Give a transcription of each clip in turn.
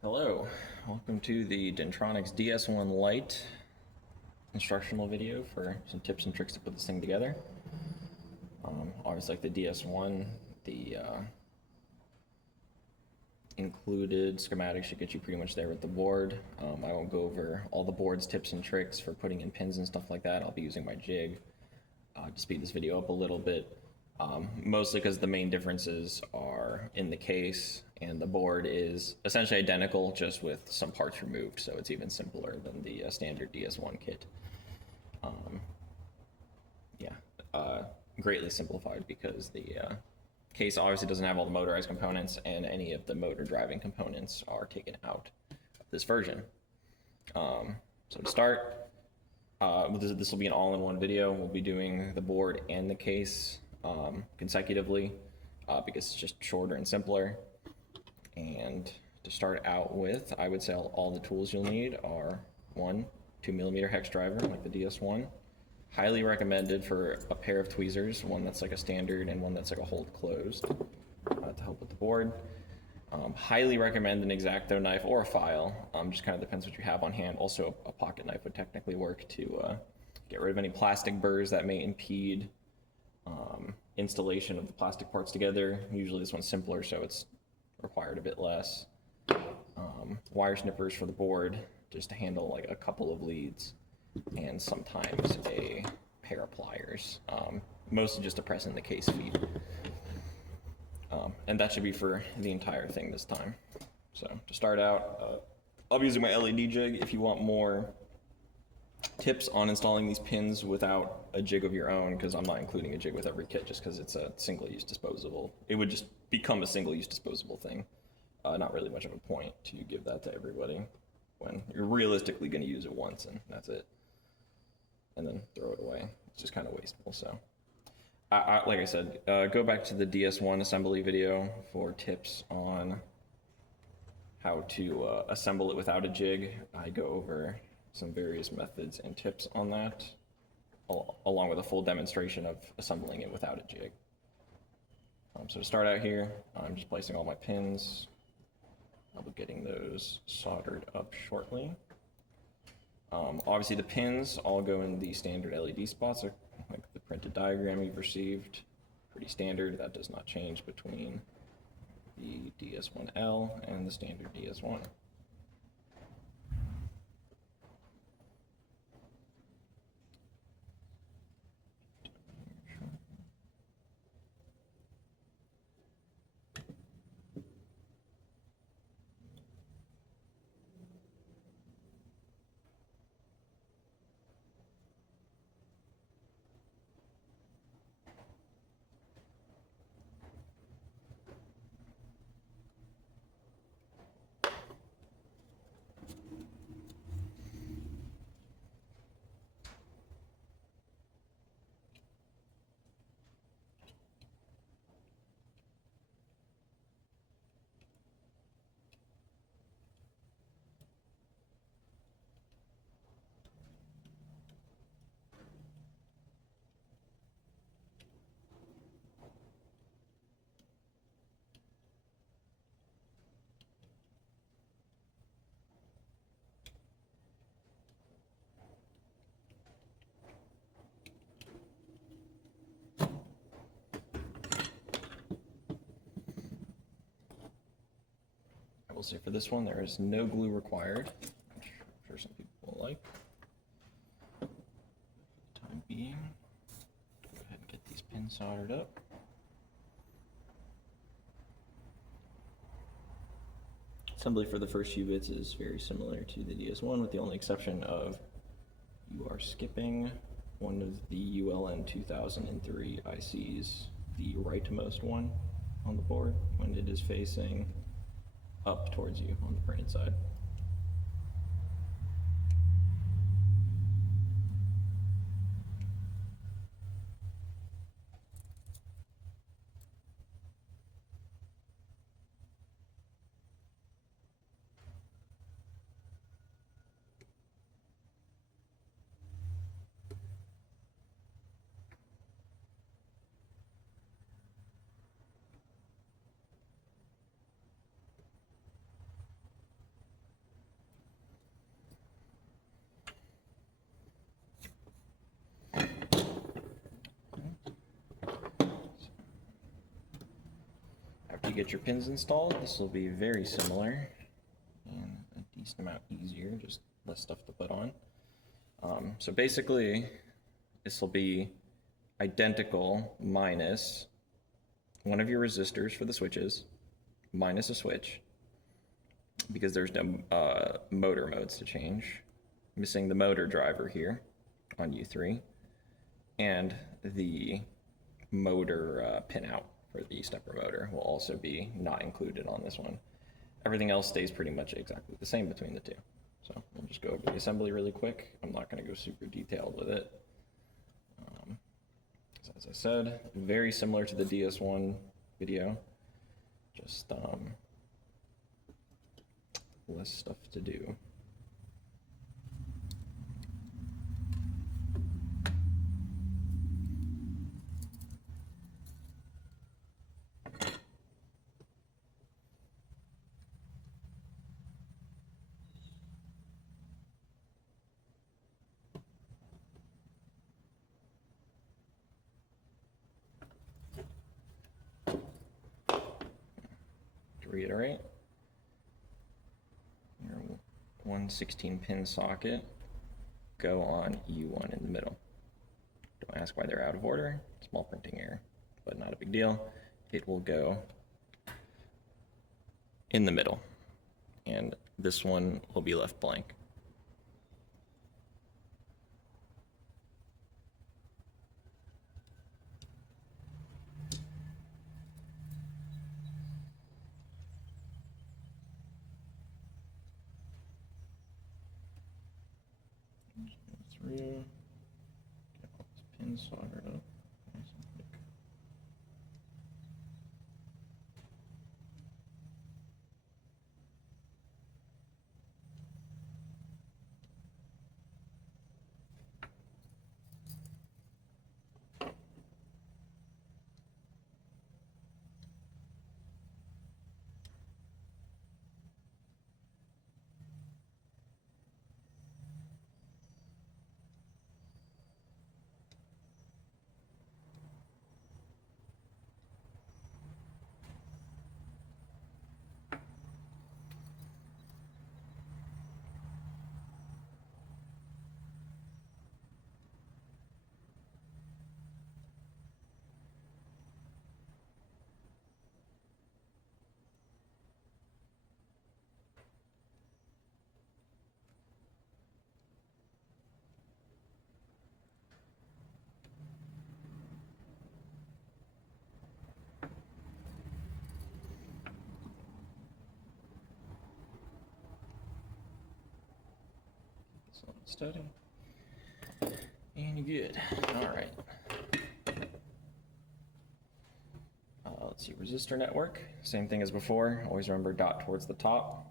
Hello, welcome to the Dentronics DS-1 Lite instructional video for some tips and tricks to put this thing together. Obviously, like the DS1, the included schematic should get you pretty much there with the board. I won't go over all the board's tips and tricks for putting in pins and stuff like that. I'll be using my jig to speed this video up a little bit. Mostly because the main differences are in the case, and the board is essentially identical, just with some parts removed, so it's even simpler than the standard DS1 kit. Greatly simplified because the case obviously doesn't have all the motorized components, and any of the motor driving components are taken out of this version. So to start, this will be an all-in-one video. We'll be doing the board and the case consecutively because it's just shorter and simpler. And to start out with, I would say all the tools you'll need are one 2mm hex driver like the DS1. Highly recommended for a pair of tweezers, one that's like a standard and one that's like a hold closed to help with the board. Highly recommend an X-Acto knife or a file, just kind of depends what you have on hand. Also, a pocket knife would technically work to get rid of any plastic burrs that may impede installation of the plastic parts together. Usually this one's simpler, so it's required a bit less. Wire snippers for the board, just to handle like a couple of leads, and sometimes a pair of pliers, mostly just to press in the case feet. And that should be for the entire thing this time. So to start out, I'll be using my LED jig. If you want more tips on installing these pins without a jig of your own, because I'm not including a jig with every kit just because it's a single-use disposable. It would just become a single-use disposable thing. Not really much of a point to give that to everybody when you're realistically going to use it once and that's it. And then throw it away. It's just kind of wasteful. So, like I said, go back to the DS1 assembly video for tips on how to assemble it without a jig. I go over some various methods and tips on that, along with a full demonstration of assembling it without a jig. So to start out here, I'm just placing all my pins. I'll be getting those soldered up shortly. Obviously the pins all go in the standard LED spots, like the printed diagram you've received. Pretty standard, that does not change between the DS-1L and the standard DS1. I will say for this one, there is no glue required, which I'm sure some people will like. For the time being, go ahead and get these pins soldered up. Assembly for the first few bits is very similar to the DS1, with the only exception of you are skipping one of the ULN 2003 ICs, the rightmost one on the board, when it is facing up towards you on the printed side. you get your pins installed, this will be very similar and a decent amount easier, just less stuff to put on. So basically, this will be identical minus one of your resistors for the switches, minus a switch, because there's no motor modes to change. Missing the motor driver here on U3, and the motor pinout for the stepper motor will also be not included on this one. Everything else stays pretty much exactly the same between the two. So we'll just go over the assembly really quick. I'm not going to go super detailed with it. As I said, very similar to the DS1 video, just less stuff to do. To reiterate, your 116 pin socket go on U1 in the middle. Don't ask why they're out of order, small printing error, but not a big deal. It will go in the middle, and this one will be left blank. Through, get all this pin soldered up. Nice and quick. Steady, and you're good. All right. Let's see, resistor network, same thing as before. Always remember dot towards the top.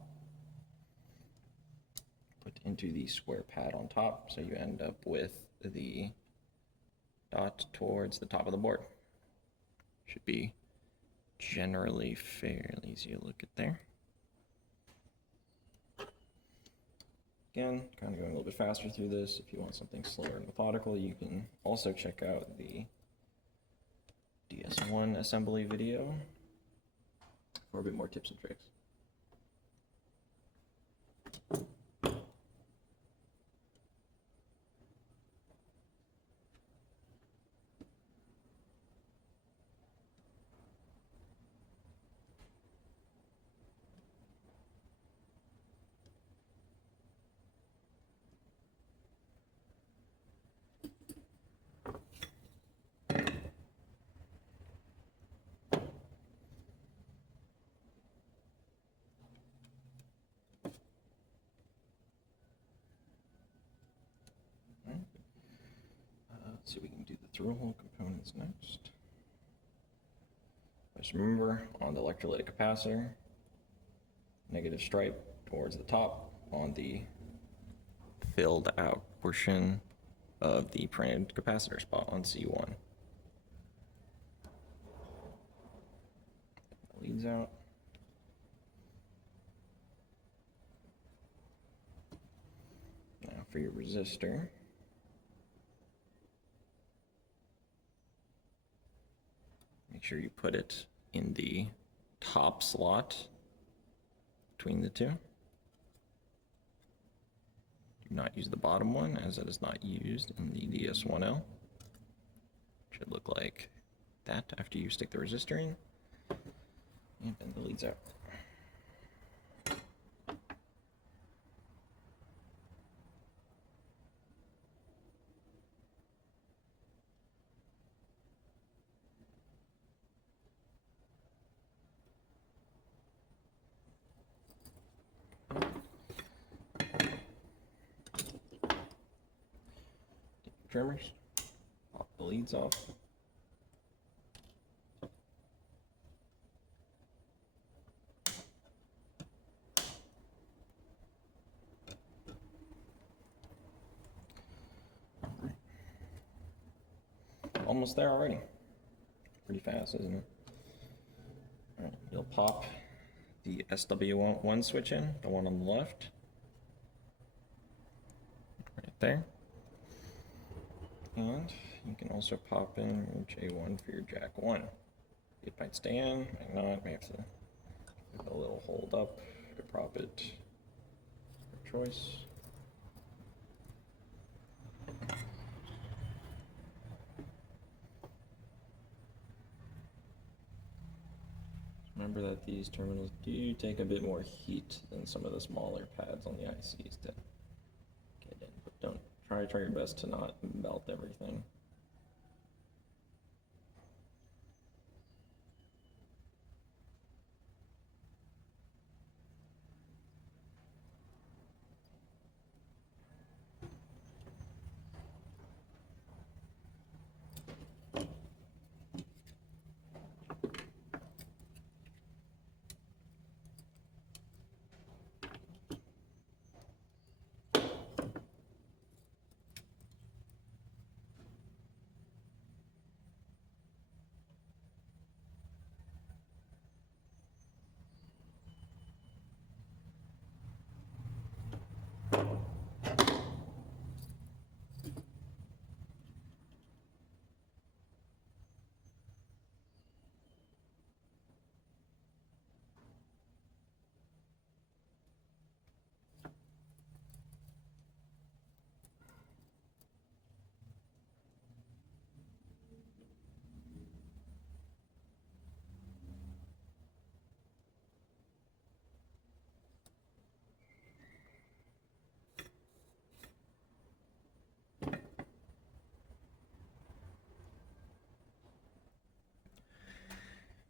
Put into the square pad on top, so you end up with the dot towards the top of the board. Should be generally fairly easy to look at there. Again, kind of going a little bit faster through this. If you want something slower and methodical, you can also check out the DS1 assembly video for a bit more tips and tricks. Let's see if we can do the through-hole components next. Just remember, on the electrolytic capacitor, negative stripe towards the top on the filled out portion of the printed capacitor spot on C1. That leads out. Now for your resistor, make sure you put it in the top slot between the two. Do not use the bottom one, as it is not used in the DS-1L. Should look like that after you stick the resistor in. And bend the leads out. Trimmers, pop the leads off. Almost there already. Pretty fast, isn't it? All right, you'll pop the SW1 switch in, the one on the left. Right there. And you can also pop in your J1 for your jack 1. It might stay in, might not, may have to give a little hold up to prop it. Your choice. Remember that these terminals do take a bit more heat than some of the smaller pads on the ICs to get in, but don't try your best to not melt everything.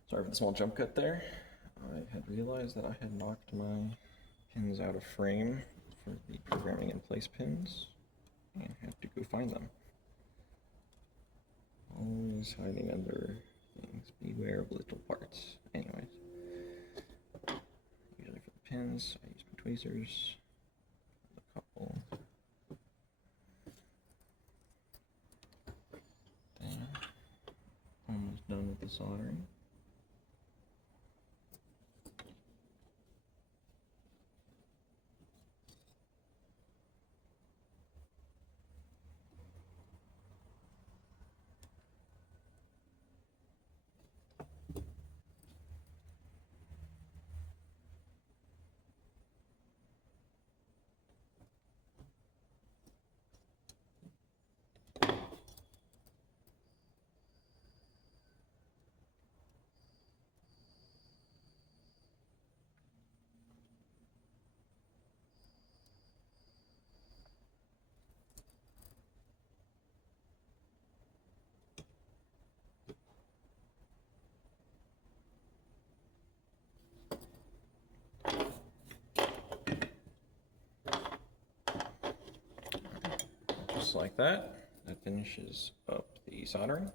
Sorry for the small jump cut there. I had realized that I had knocked my pins out of frame for the programming in place pins and have to go find them. Always hiding under things. Beware of little parts. Anyways, usually for the pins, I use my tweezers. A couple. There. Almost done with the soldering. Just like that. That finishes up the soldering.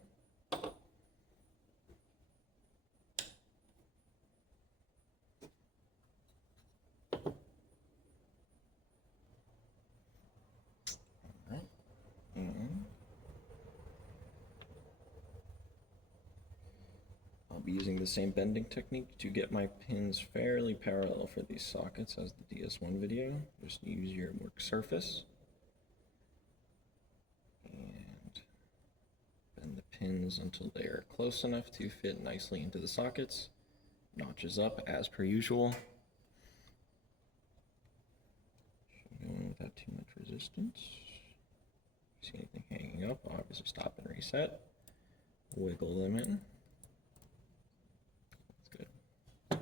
Alright. And I'll be using the same bending technique to get my pins fairly parallel for these sockets as the DS1 video. Just use your work surface. And bend the pins until they are close enough to fit nicely into the sockets. Notches up as per usual. Without too much resistance. See anything hanging up, obviously stop and reset. Wiggle them in. That's good.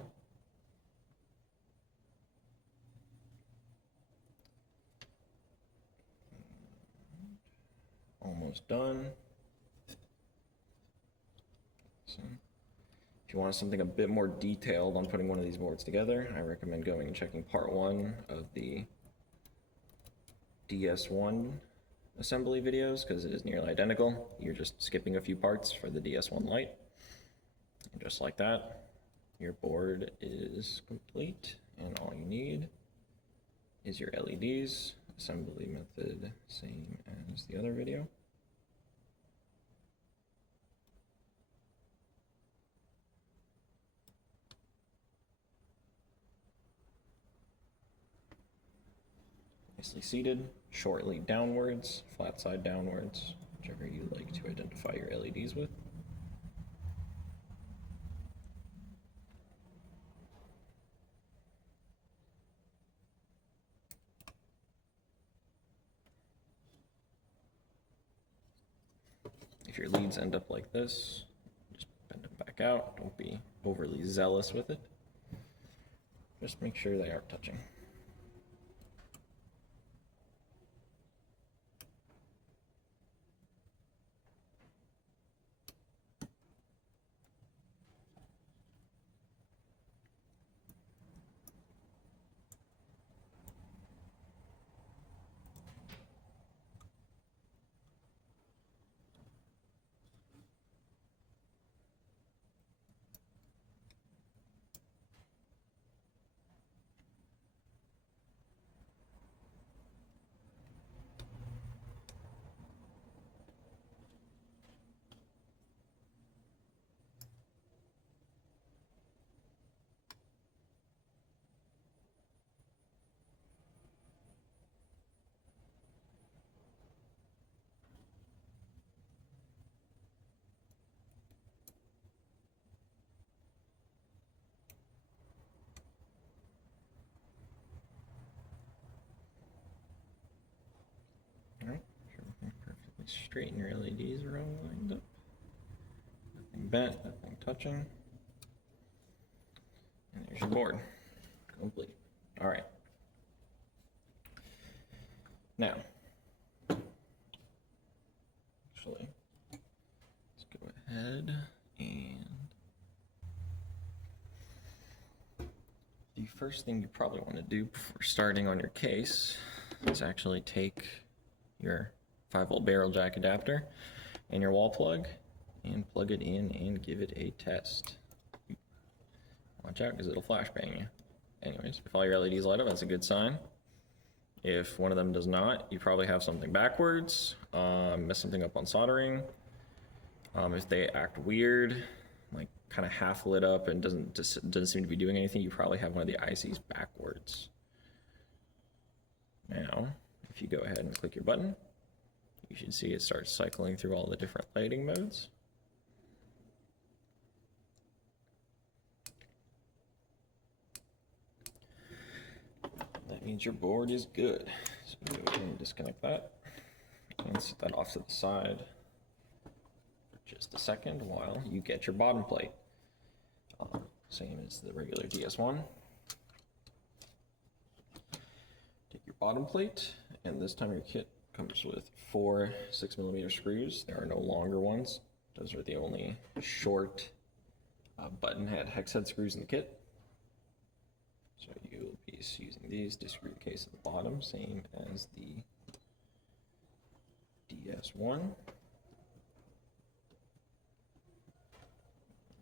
Almost done. So, if you want something a bit more detailed on putting one of these boards together, I recommend going and checking part 1 of the DS1 assembly videos, because it is nearly identical. You're just skipping a few parts for the DS1 Lite. And just like that, your board is complete, and all you need is your LEDs. Assembly method, same as the other video. Nicely seated, shortly downwards, flat side downwards, whichever you like to identify your LEDs with. If your leads end up like this, just bend them back out. Don't be overly zealous with it. Just make sure they aren't touching. Alright, everything perfectly straight and your LEDs are all lined up. Nothing bent, nothing touching. And there's your board. Complete. Alright. Now, actually, let's go ahead and the first thing you probably want to do before starting on your case is actually take your 5-volt barrel jack adapter and your wall plug and plug it in and give it a test. Watch out, because it'll flashbang you. Anyways, if all your LEDs light up, that's a good sign. If one of them does not, you probably have something backwards, messed something up on soldering. If they act weird, like kind of half lit up and doesn't seem to be doing anything, you probably have one of the ICs backwards. Now, if you go ahead and click your button, you should see it starts cycling through all the different lighting modes. That means your board is good. So go ahead and disconnect that and set that off to the side for just a second while you get your bottom plate. Same as the regular DS1. Take your bottom plate, and this time your kit comes with 4 6mm screws. There are no longer ones. Those are the only short button head hex head screws in the kit. So you'll be using these to screw the case at the bottom, same as the DS1.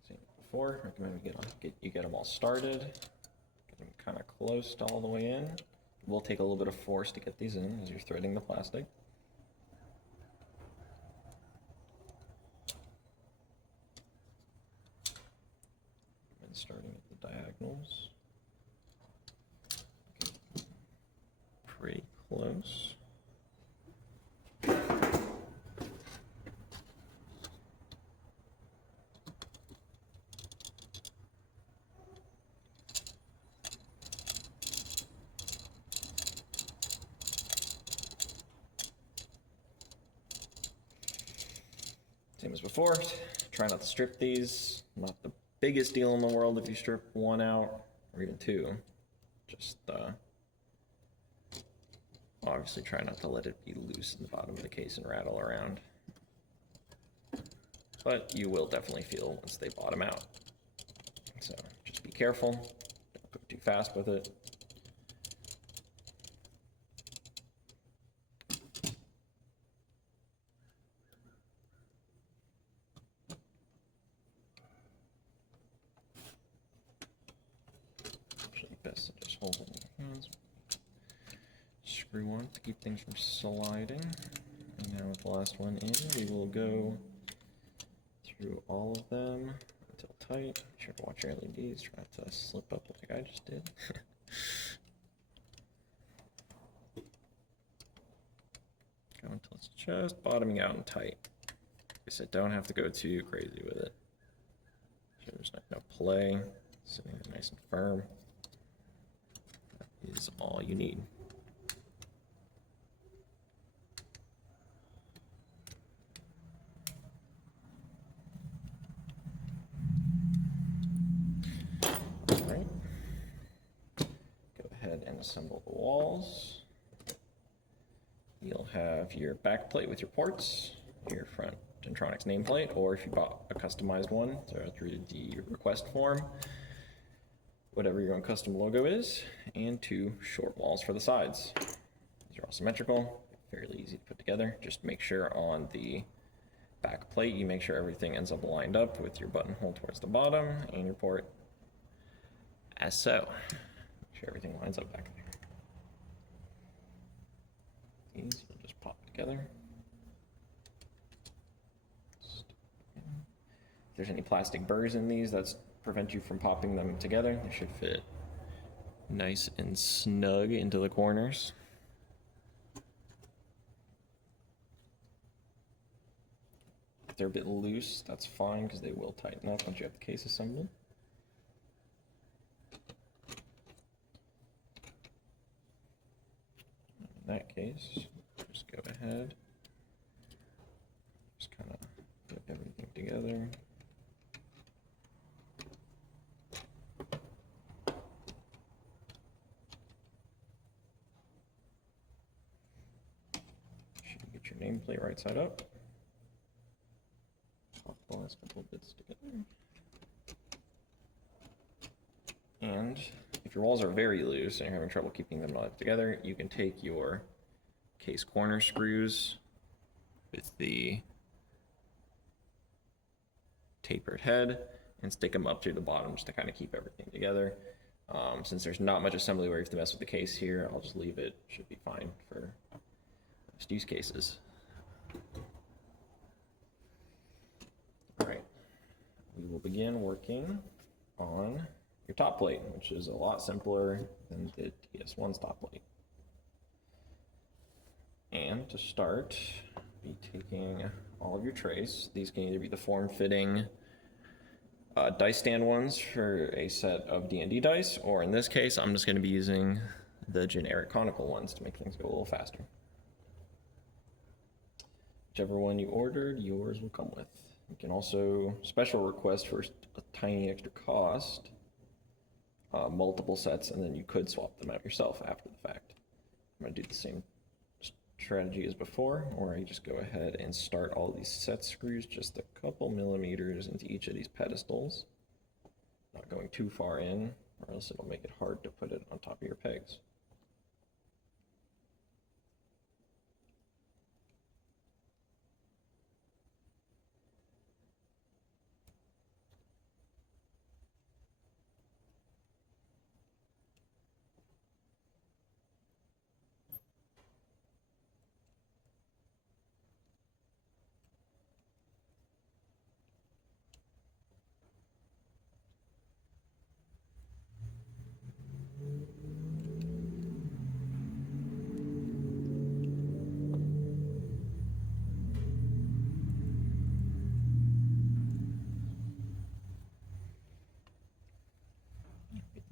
Same as before, recommend you get them all started. Get them kind of close to all the way in. It will take a little bit of force to get these in as you're threading the plastic. And starting at the diagonals. Pretty close. as before, try not to strip these. Not the biggest deal in the world if you strip one out, or even two. Just obviously try not to let it be loose in the bottom of the case and rattle around. But you will definitely feel once they bottom out. So just be careful, don't go too fast with it. Actually best to just hold it in your hands. Screw on to keep things from sliding. And now with the last one in, we will go through all of them until tight. Be sure to watch your LEDs, try not to slip up like I just did. Go until it's just bottoming out and tight. Like I said, don't have to go too crazy with it. So there's no play, sitting there nice and firm. That is all you need. And assemble the walls. You'll have your back plate with your ports, your front dentronics nameplate, or if you bought a customized one through the request form, whatever your own custom logo is, and two short walls for the sides. These are all symmetrical, fairly easy to put together. Just make sure on the back plate you make sure everything ends up lined up with your buttonhole towards the bottom and your port as so. Make sure everything lines up back there. These will just pop together. If there's any plastic burrs in these that prevent you from popping them together, they should fit nice and snug into the corners. If they're a bit loose, that's fine because they will tighten up once you have the case assembled. In that case, just go ahead, just kind of put everything together. Should get your nameplate right side up. Pop the last couple of bits together. And if your walls are very loose and you're having trouble keeping them together, you can take your case corner screws with the tapered head and stick them up through the bottom just to kind of keep everything together. Since there's not much assembly where you have to mess with the case here, I'll just leave it. Should be fine for most use cases. All right, we will begin working on your top plate, which is a lot simpler than the DS1's top plate. And to start, be taking all of your trays. These can either be the form-fitting dice stand ones for a set of D&D dice, or in this case, I'm just going to be using the generic conical ones to make things go a little faster. Whichever one you ordered, yours will come with. You can also special request for a tiny extra cost. Multiple sets, and then you could swap them out yourself after the fact. I'm going to do the same strategy as before, or I just go ahead and start all these set screws just a couple millimeters into each of these pedestals, not going too far in, or else it'll make it hard to put it on top of your pegs.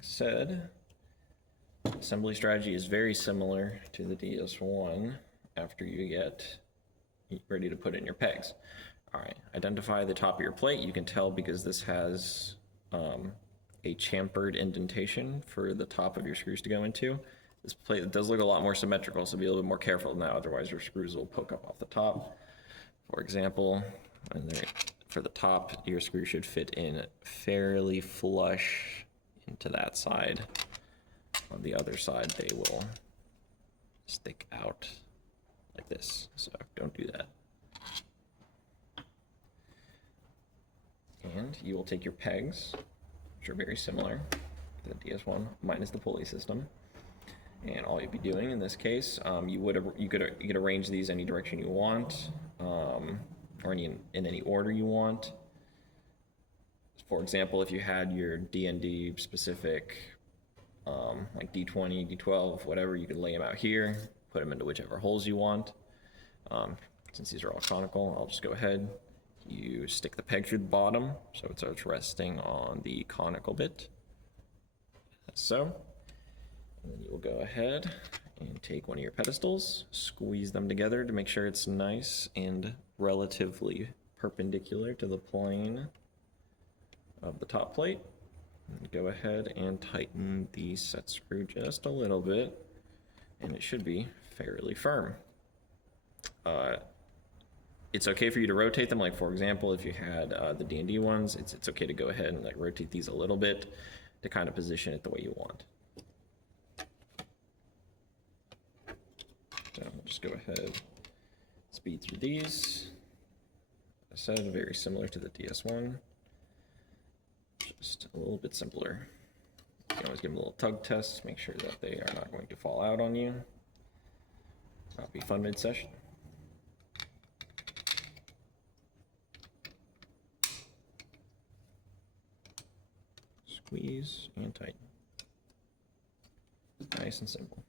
Said, assembly strategy is very similar to the DS1 after you get ready to put in your pegs. All right, identify the top of your plate. You can tell because this has a chamfered indentation for the top of your screws to go into. This plate does look a lot more symmetrical, so be a little bit more careful now, otherwise your screws will poke up off the top. For example, for the top, your screw should fit in fairly flush into that side. On the other side, they will stick out like this, so don't do that. And you will take your pegs, which are very similar to the DS1, minus the pulley system. And all you'd be doing in this case, you could arrange these any direction you want, or in any order you want. For example, if you had your D&D specific, like D20, D12, whatever, you could lay them out here, put them into whichever holes you want. Since these are all conical, I'll just go ahead. You stick the peg through the bottom, so it starts resting on the conical bit, as so. And then you will go ahead and take one of your pedestals, squeeze them together to make sure it's nice and relatively perpendicular to the plane of the top plate. And go ahead and tighten the set screw just a little bit, and it should be fairly firm. It's okay for you to rotate them. Like for example, if you had the D&D ones, it's okay to go ahead and like rotate these a little bit to kind of position it the way you want. So we'll just go ahead, speed through these. As I said, very similar to the DS1, just a little bit simpler. You can always give them a little tug test, make sure that they are not going to fall out on you. Not be fun mid-session. Squeeze and tighten. Nice and simple.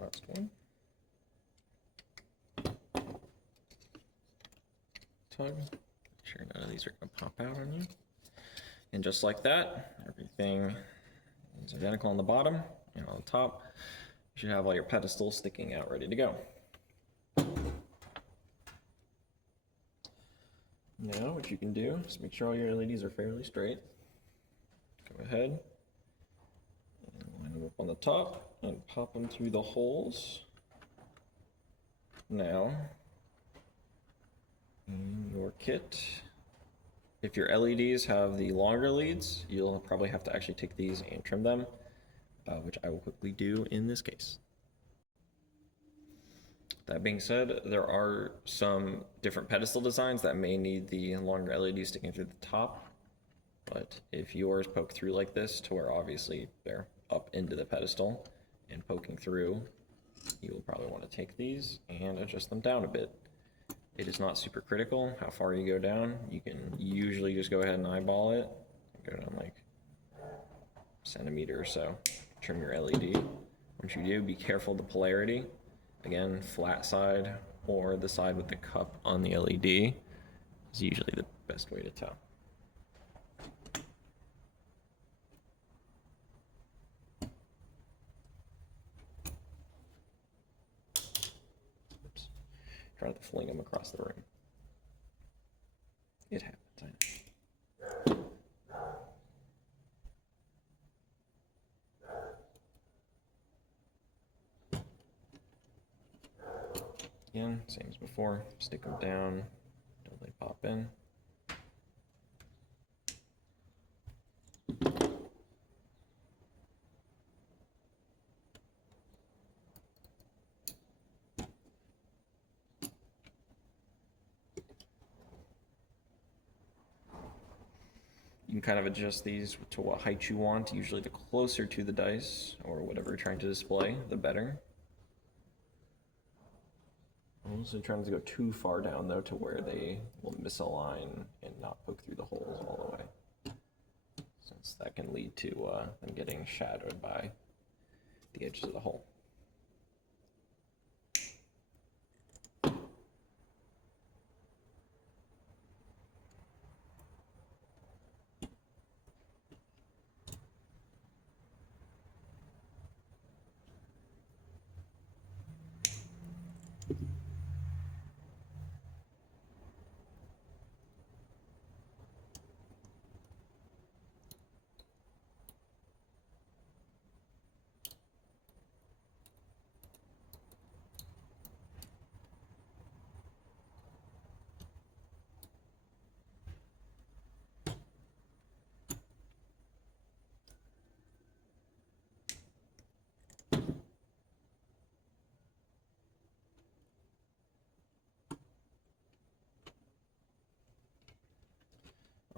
Last one. Tug. Make sure none of these are going to pop out on you. And just like that, everything is identical on the bottom and on the top. You should have all your pedestals sticking out ready to go. Now what you can do is make sure all your LEDs are fairly straight. Go ahead and line them up on the top and pop them through the holes. Now, in your kit, if your LEDs have the longer leads, you'll probably have to actually take these and trim them, which I will quickly do in this case. That being said, there are some different pedestal designs that may need the longer LED sticking through the top, but if yours poke through like this, to where obviously they're up into the pedestal and poking through, you will probably want to take these and adjust them down a bit. It is not super critical how far you go down. You can usually just go ahead and eyeball it, go down like a centimeter or so, trim your LED. Once you do, be careful of the polarity. Again, flat side or the side with the cup on the LED is usually the best way to tell. Oops. Try to fling them across the room. It happens, I know. Again, same as before, stick them down until they pop in. can kind of adjust these to what height you want. Usually the closer to the dice or whatever you're trying to display, the better. I'm also trying to go too far down though to where they will misalign and not poke through the holes all the way, since that can lead to them getting shadowed by the edges of the hole.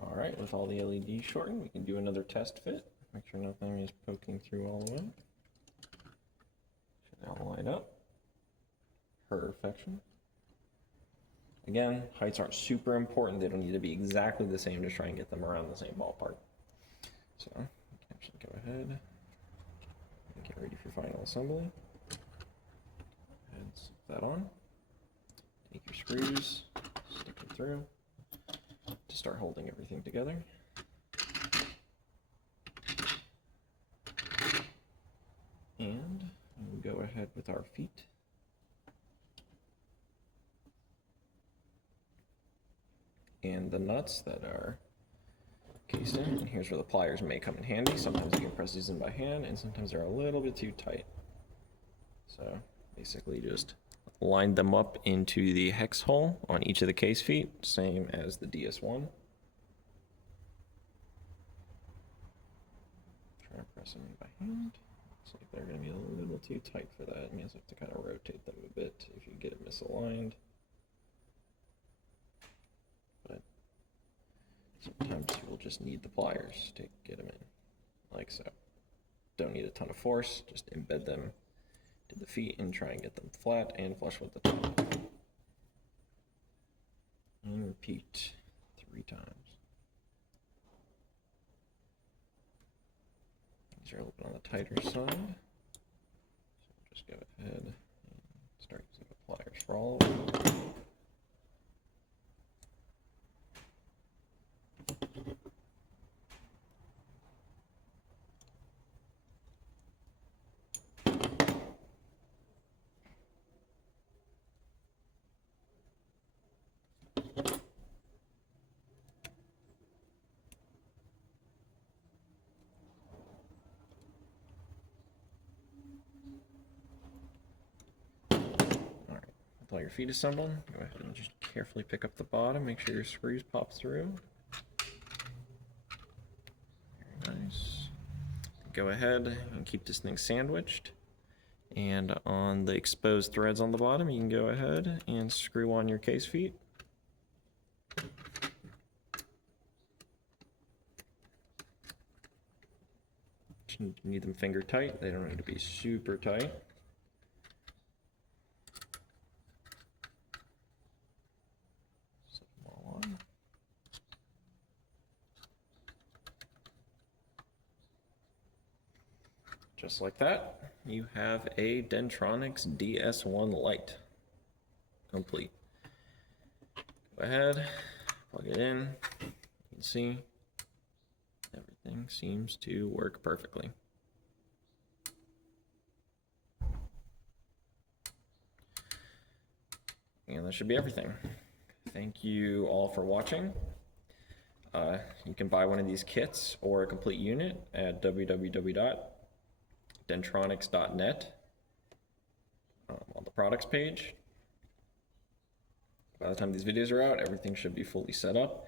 All right, with all the LEDs shortened, we can do another test fit. Make sure nothing is poking through all the way. Should all light up. Perfection. Again, heights aren't super important. They don't need to be exactly the same to try and get them around the same ballpark. So, you can actually go ahead and get ready for final assembly. And slip that on. Take your screws, stick them through to start holding everything together. And we'll go ahead with our feet. And the nuts that are cased in. And here's where the pliers may come in handy. Sometimes you can press these in by hand, and sometimes they're a little bit too tight. So basically just line them up into the hex hole on each of the case feet, same as the DS1. Try to press them in by hand. Looks like they're going to be a little too tight for that. You guys have to kind of rotate them a bit if you get it misaligned. But sometimes you'll just need the pliers to get them in, like so. Don't need a ton of force, just embed them to the feet and try and get them flat and flush with the top. And repeat 3 times. These are a little bit on the tighter side. So we'll just go ahead and start using the pliers for all of them. With all your feet assembled, go ahead and just carefully pick up the bottom, make sure your screws pop through. Very nice. Go ahead and keep this thing sandwiched. And on the exposed threads on the bottom, you can go ahead and screw on your case feet. You need them finger tight, they don't need to be super tight. Just like that, you have a Dentronics DS1 Lite complete. Go ahead, plug it in. You can see everything seems to work perfectly. And that should be everything. Thank you all for watching. You can buy one of these kits or a complete unit at www.dentronics.net on the products page. By the time these videos are out, everything should be fully set up,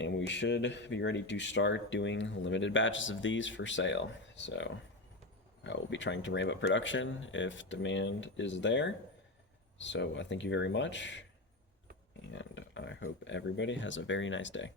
and we should be ready to start doing limited batches of these for sale. So I will be trying to ramp up production if demand is there. So I thank you very much, and I hope everybody has a very nice day.